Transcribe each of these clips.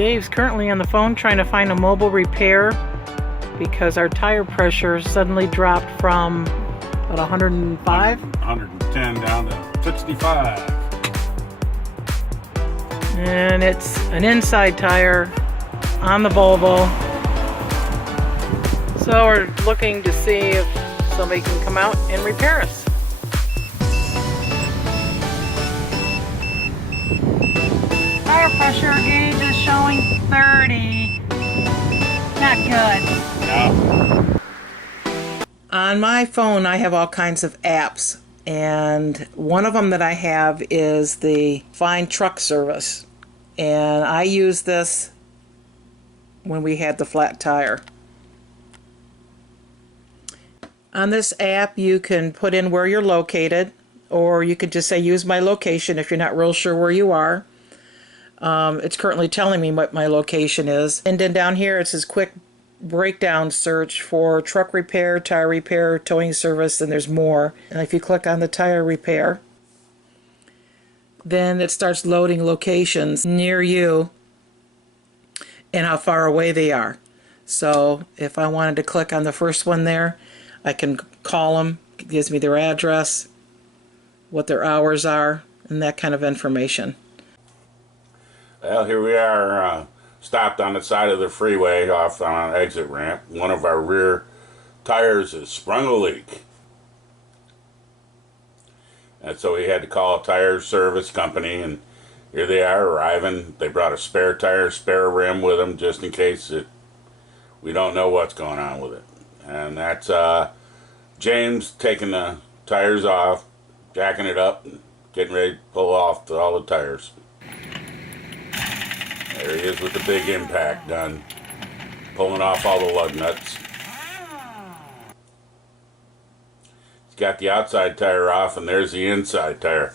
Dave's currently on the phone trying to find a mobile repair because our tire pressure suddenly dropped from about 105? 110 down to 65. And it's an inside tire on the Volvo. So we're looking to see if somebody can come out and repair us. Tire pressure gauge is showing 30. Not good. No. On my phone, I have all kinds of apps, and one of them that I have is the Find Truck Service, and I use this when we had the flat tire. On this app, you can put in where you're located, or you could just say use my location if you're not real sure where you are. It's currently telling me what my location is. And then down here it says quick breakdown search for truck repair, tire repair, towing service, and there's more. And if you click on the tire repair, then it starts loading locations near you and how far away they are. So if I wanted to click on the first one there, I can call them. It gives me their address, what their hours are, and that kind of information. Well, here we are, stopped on the side of the freeway off on an exit ramp. One of our rear tires has sprung a leak. And so we had to call a tire service company, and here they are arriving. They brought a spare tire, spare rim with them just in case we don't know what's going on with it. And that's James taking the tires off, jacking it up, and getting ready to pull off all the tires. There he is with the big impact done, pulling off all the lug nuts. He's got the outside tire off, and there's the inside tire.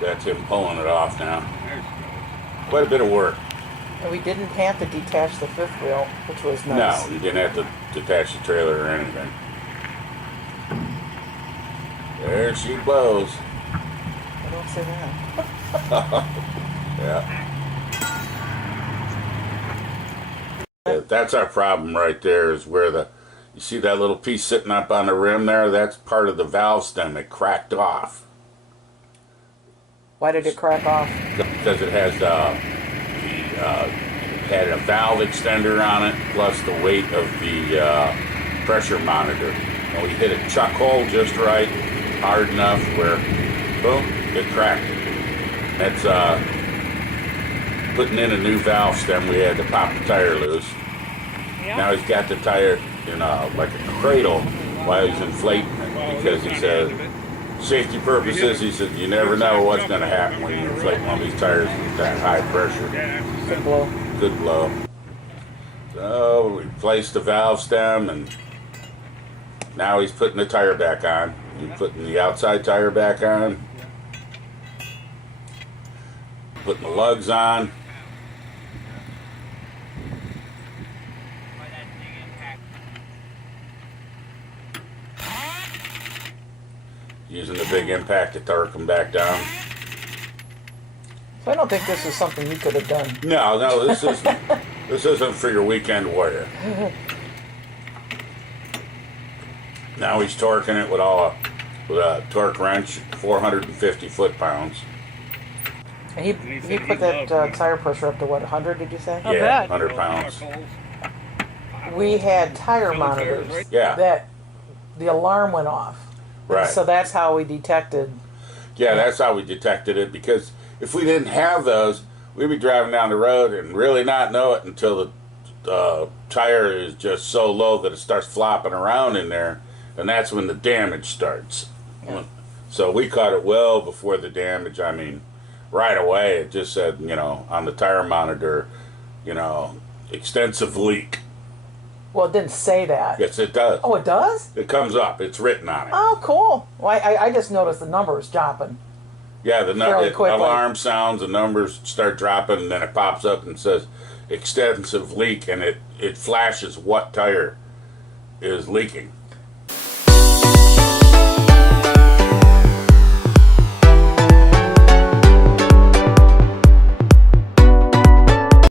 That's him pulling it off now. Quite a bit of work. And we didn't have to detach the fifth wheel, which was nice. No, you didn't have to detach the trailer or anything. There she blows. I don't say that. Yeah. That's our problem right there, is where you see that little piece sitting up on the rim there? That's part of the valve stem. It cracked off. Why did it crack off? Because it has had a valve extender on it, plus the weight of the pressure monitor. And we hit a chuck hole just right, hard enough where, boom, it cracked. That's putting in a new valve stem. We had to pop the tire loose. Yep. Now he's got the tire in like a cradle while he's inflating it, because he said, safety purposes, he said, you never know what's going to happen when you inflate one of these tires with that high pressure. Good blow. Good blow. So we replaced the valve stem, and now he's putting the tire back on. He's putting the outside tire back on. Putting the lugs on. Using the big impact to torque them back down. So I don't think this is something you could have done. No, this isn't. This isn't for your weekend warrior. Now he's torquing it with a torque wrench, 450 foot-pounds. And he put that tire pressure up to what, 100? Did you say? Yeah, 100 pounds. We had tire monitors. Yeah. That the alarm went off. Right. So that's how we detected. Yeah, that's how we detected it, because if we didn't have those, we'd be driving down the road and really not know it until the tire is just so low that it starts flopping around in there, and that's when the damage starts. Yeah. So we caught it well before the damage. I mean, right away it just said, on the tire monitor, extensive leak. Well, it didn't say that. Yes, it does. Oh, it does? It comes up. It's written on it. Oh, cool. Well, I just noticed the numbers dropping. Yeah, the alarm sounds, the numbers start dropping, and then it pops up and says extensive leak, and it flashes what tire is leaking.